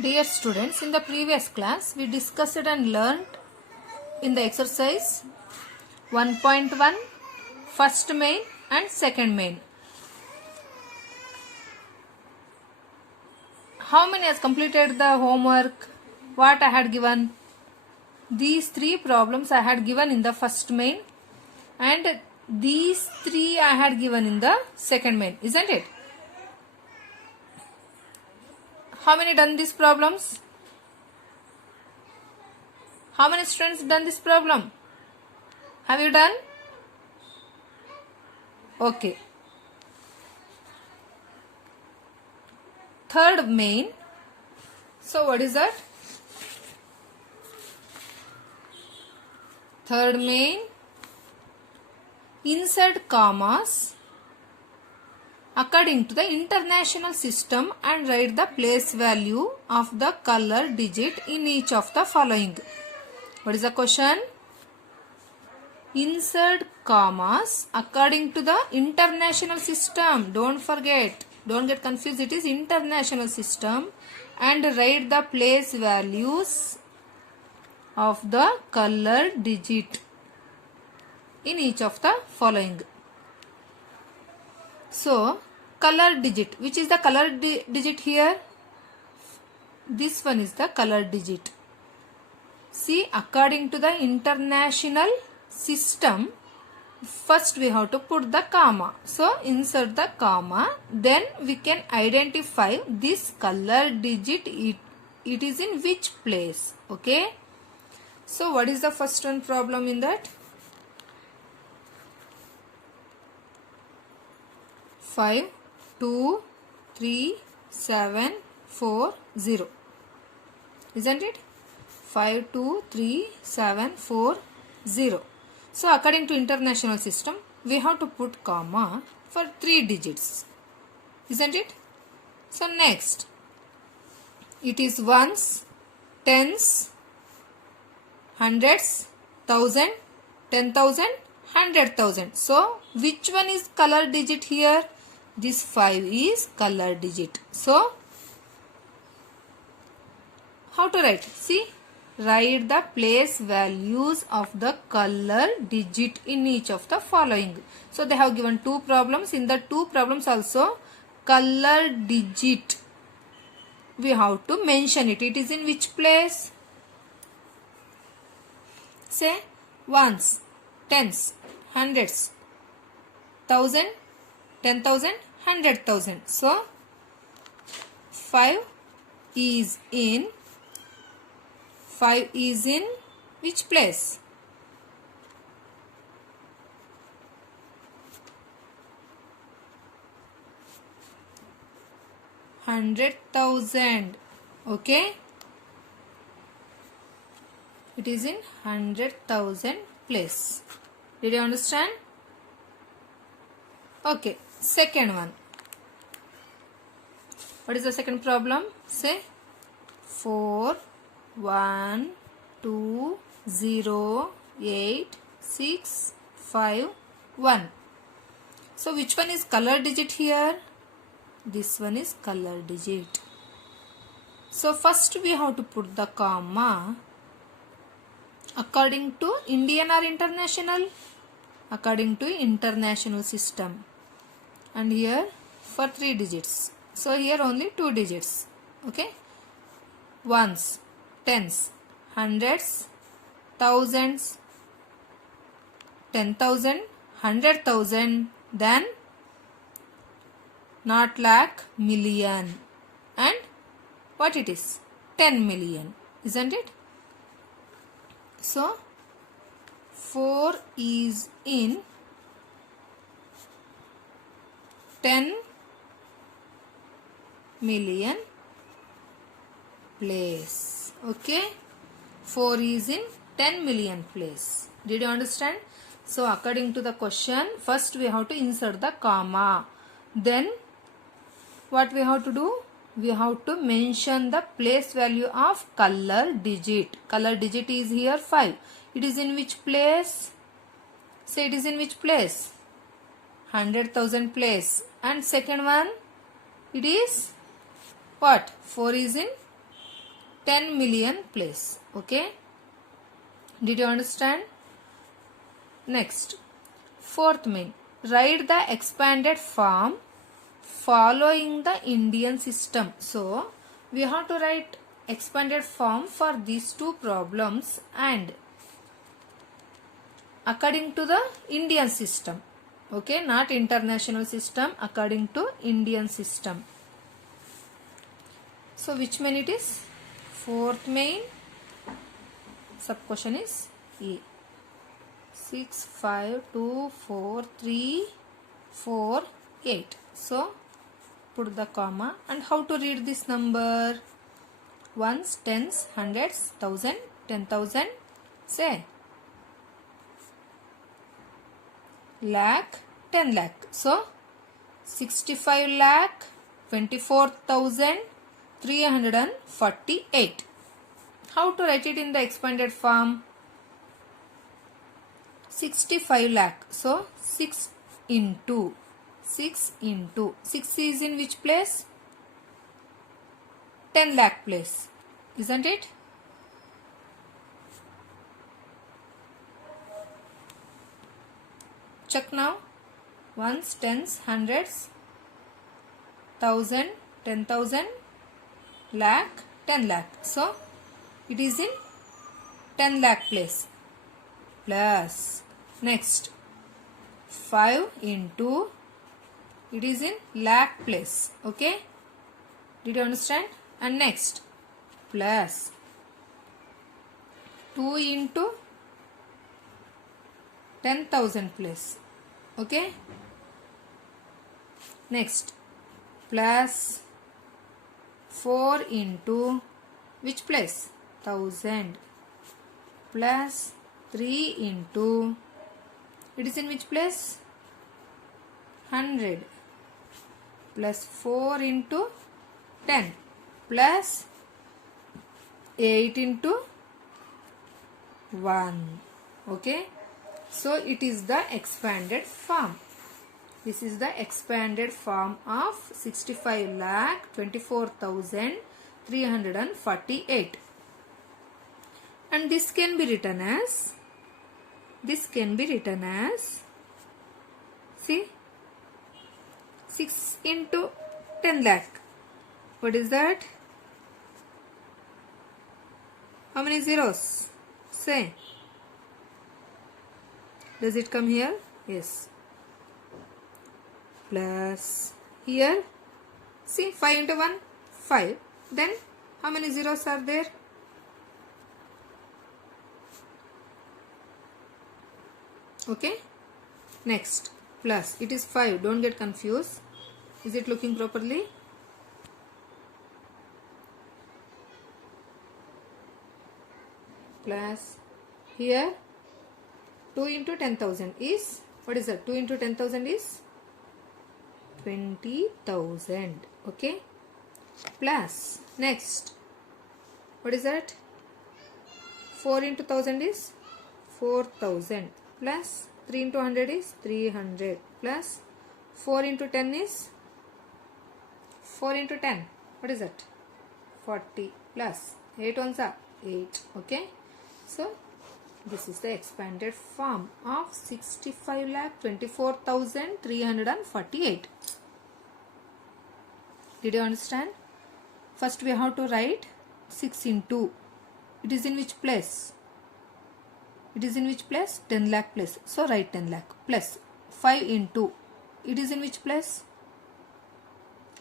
Dear students, in the previous class we discussed and learned in the exercise 1.1 first main and second main. How many has completed the homework? What I had given? These three problems I had given in the first main and these three I had given in the second main, isn't it? How many done these problems? How many students done this problem? Have you done? Okay. Third main. So what is that? Third main. Insert commas according to the international system and write the place value of the color digit in each of the following. What is the question? Insert commas according to the international system. Don't forget. Don't get confused. It is international system and write the place values of the color digit in each of the following. So, color digit. Which is the color digit here? This one is the color digit. See, according to the international system, first we have to put the comma. So, insert the comma. Then we can identify this color digit. It is in which place. Okay. So, what is the first one problem in that? 5, 2, 3, 7, 4, 0. Isn't it? 5, 2, 3, 7, 4, 0. So, according to international system, we have to put comma for 3 digits. Isn't it? So, next, it is ones, tens, hundreds, thousand, 10,000, 100,000. So, which one is color digit here? This 5 is color digit. So, how to write? See, write the place values of the color digit in each of the following. So, they have given 2 problems. In the 2 problems also, color digit, we have to mention it. It is in which place? Say, ones, tens, hundreds, thousand, 10,000, 100,000. So, 5 is in which place? Hundred thousand. Okay. It is in 100,000 place. Did you understand? Okay. Second one. What is the second problem? Say 4, 1, 2, 0, 8, 6, 5, 1. So, which one is color digit here? This one is color digit. So, first we have to put the comma according to Indian or international? According to international system. And here for 3 digits. So, here only 2 digits. Okay. Ones, tens, hundreds, thousands, 10,000, 100,000, then not lakh, million, and what it is? 10 million, isn't it? So, 4 is in 10 million place. Okay. 4 is in 10 million place. Did you understand? So, according to the question, first we have to insert the comma. Then, what we have to do? We have to mention the place value of color digit. Color digit is here 5. It is in which place? Say it is in which place? 100,000 place. And second one, it is what? 4 is in 10 million place. Okay. Did you understand? Next, fourth main. Write the expanded form following the Indian system. So, we have to write expanded form for these two problems and according to the Indian system. Okay, not international system, according to Indian system. So, which main it is? Fourth main. Sub question is E. 6, 5, 2, 4, 3, 4, 8. So, put the comma. And how to read this number? Ones, tens, hundreds, thousand, 10,000. Say lakh, 10 lakh. So, 65 lakh, 24,348. How to write it in the expanded form? 65 lakh. So, 6 into 6 is in which place? 10 lakh place. Isn't it? Check now. Ones, tens, hundreds, thousand, 10,000, lakh, 10 lakh. So, it is in 10 lakh place. Plus, next, 5 into, it is in lakh place. Okay? Did you understand? And next, plus, 2 into 10,000 place. Okay? Next, plus 4 into which place? 1000. Plus 3 into, it is in which place? 100. Plus 4 into 10. Plus 8 into 1. Okay? So, it is the expanded form. This is the expanded form of 65 lakh 24,348. And this can be written as, see, 6 into 10 lakh. What is that? How many zeros? Say. Does it come here? Yes. Plus here, see, 5 into 1, 5. Then how many zeros are there? Okay. Next, plus, it is 5. Don't get confused. Is it looking properly? Plus here 2 into 10,000 is, what is that? 2 into 10,000 is 20,000. Okay. Plus, next, what is that? 4 into 1000 is 4,000. Plus 3 into 100 is 300. Plus 4 into 10 is 4 into 10. What is that? 40. Plus 8 ones are 8. Okay. So, this is the expanded form of 65 lakh 24,348. Did you understand? First we have to write 6 into. It is in which place? It is in which place? 10 lakh place. So, write 10 lakh. Plus 5 into. It is in which place?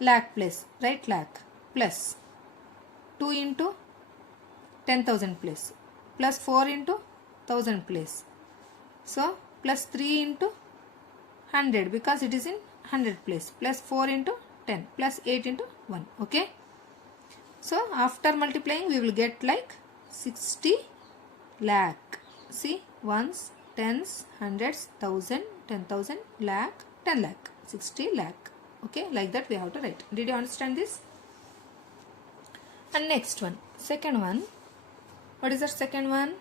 Lakh place. Write lakh. Plus 2 into 10,000 place. Plus 4 into 1000 place. So, plus 3 into 100 because it is in 100 place. Plus 4 into 10. Plus 8 into 1. Okay. So, after multiplying we will get like 60 lakh. See, ones, tens, hundreds, thousand, 10,000, lakh, 10 lakh, 60 lakh. Okay, like that we have to write. Did you understand this? And next one, second one. What is the second one?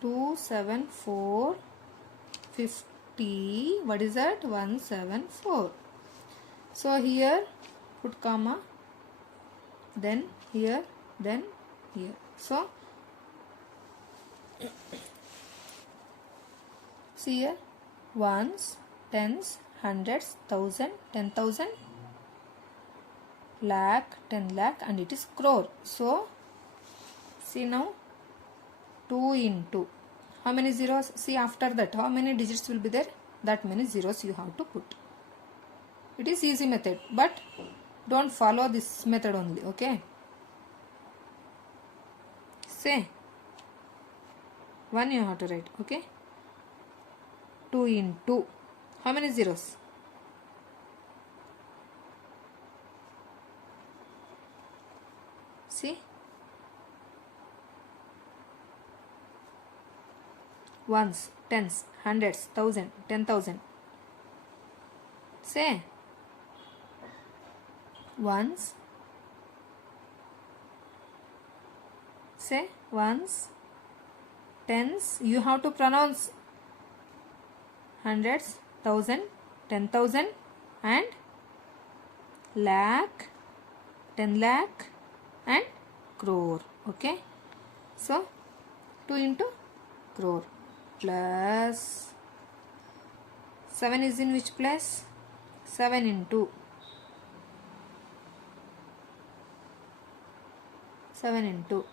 27450. What is that? 174. So here put comma then here, then here. So see here, ones, tens, hundreds, thousand, 10,000, lakh, 10 lakh, and it is crore. So see now, 2 into how many zeros? See after that how many digits will be there? That many zeros you have to put. It is easy method, but don't follow this method only, okay? Say 1 you have to write, okay? 2 into how many zeros? See, ones, tens, hundreds, thousand, 10,000. Say ones. Say ones, tens. You have to pronounce hundreds, thousand, 10,000, and lakh, 10 lakh, and crore. Okay. So 2 into crore plus 7 is in which place? 7 into 7 into.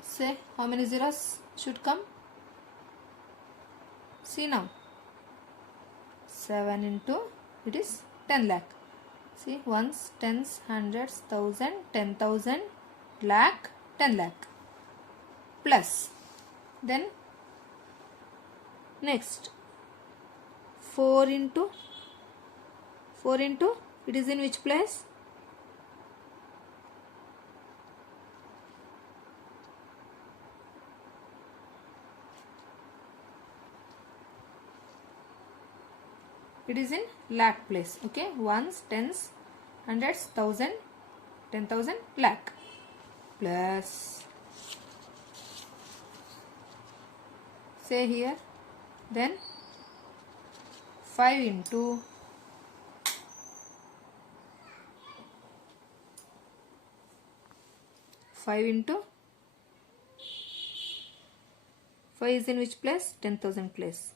Say how many zeros should come? See now. 7 into, it is 10 lakh. See, ones, tens, hundreds, thousand, 10,000, lakh, 10 lakh. Plus. Then next 4 into it is in which place? It is in lakh place. Okay, ones, tens, hundreds, thousand, 10,000, lakh. Plus, say here, then 5 into 5 into 5 is in which place? 10,000 place.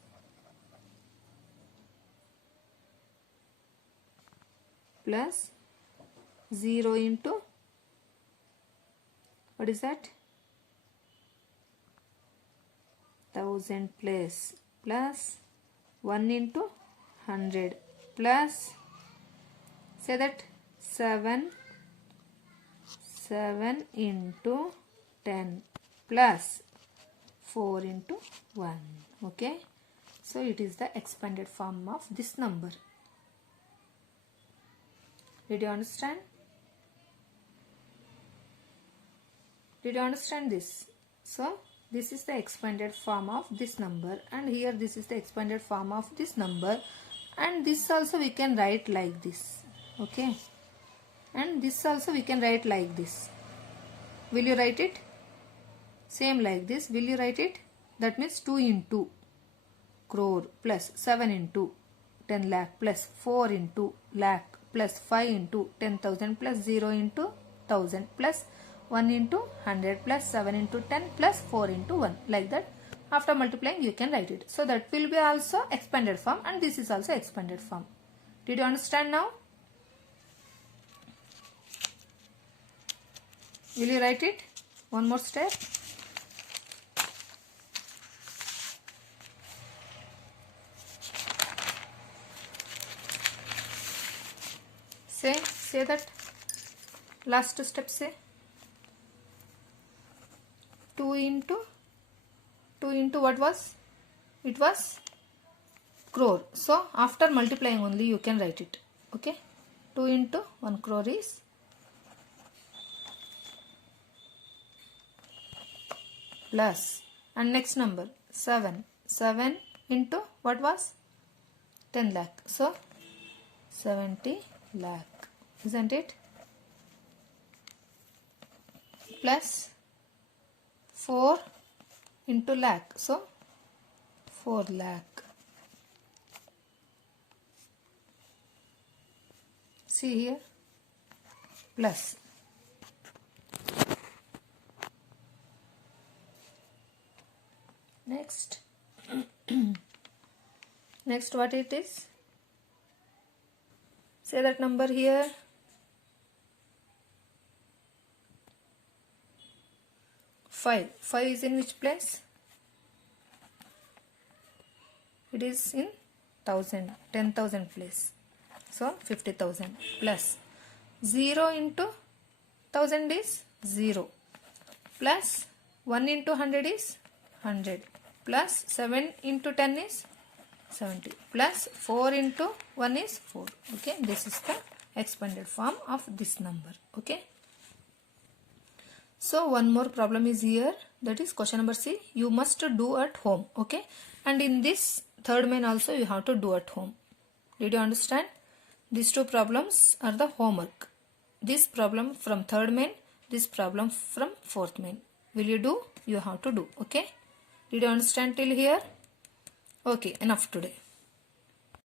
Plus 0 into, what is that? 1000 place. Plus 1 into 100 plus, say that 7 into 10 plus 4 into 1. Okay. So it is the expanded form of this number. Did you understand? Did you understand this? So this is the expanded form of this number, and here this is the expanded form of this number, and this also we can write like this. Okay. And this also we can write like this. Will you write it? Same like this. Will you write it? That means 2 into crore plus 7 into 10 lakh plus 4 into lakh plus 5 into 10,000 plus 0 into 1000 plus 1 into 100 plus 7 into 10 plus 4 into 1. Like that. After multiplying you can write it. So that will be also expanded form, and this is also expanded form. Did you understand now? Will you write it? One more step. Say that. Last step, say. 2 into what was? It was crore. So after multiplying only you can write it. Okay. 2 into 1 crore is plus, and next number 7 into what was? 10 lakh. So 70 lakh, isn't it? Plus 4 into lakh, so 4 lakh. See here, plus. Next, next what it is? Say that number here. Five is in which place? It is in 1000, 10,000 place. So 50,000 plus 0 into 1000 is 0 plus 1 into 100 is 100 plus 7 into 10 is 70 plus 4 into 1 is 4. Okay, this is the expanded form of this number. Okay. So one more problem is here, that is question number C. You must do at home. Okay, and in this third main also you have to do at home. Did you understand? These two problems are the homework. This problem from third main, this problem from fourth main. Will you do? You have to do. Okay. Did you understand till here? Okay, enough today.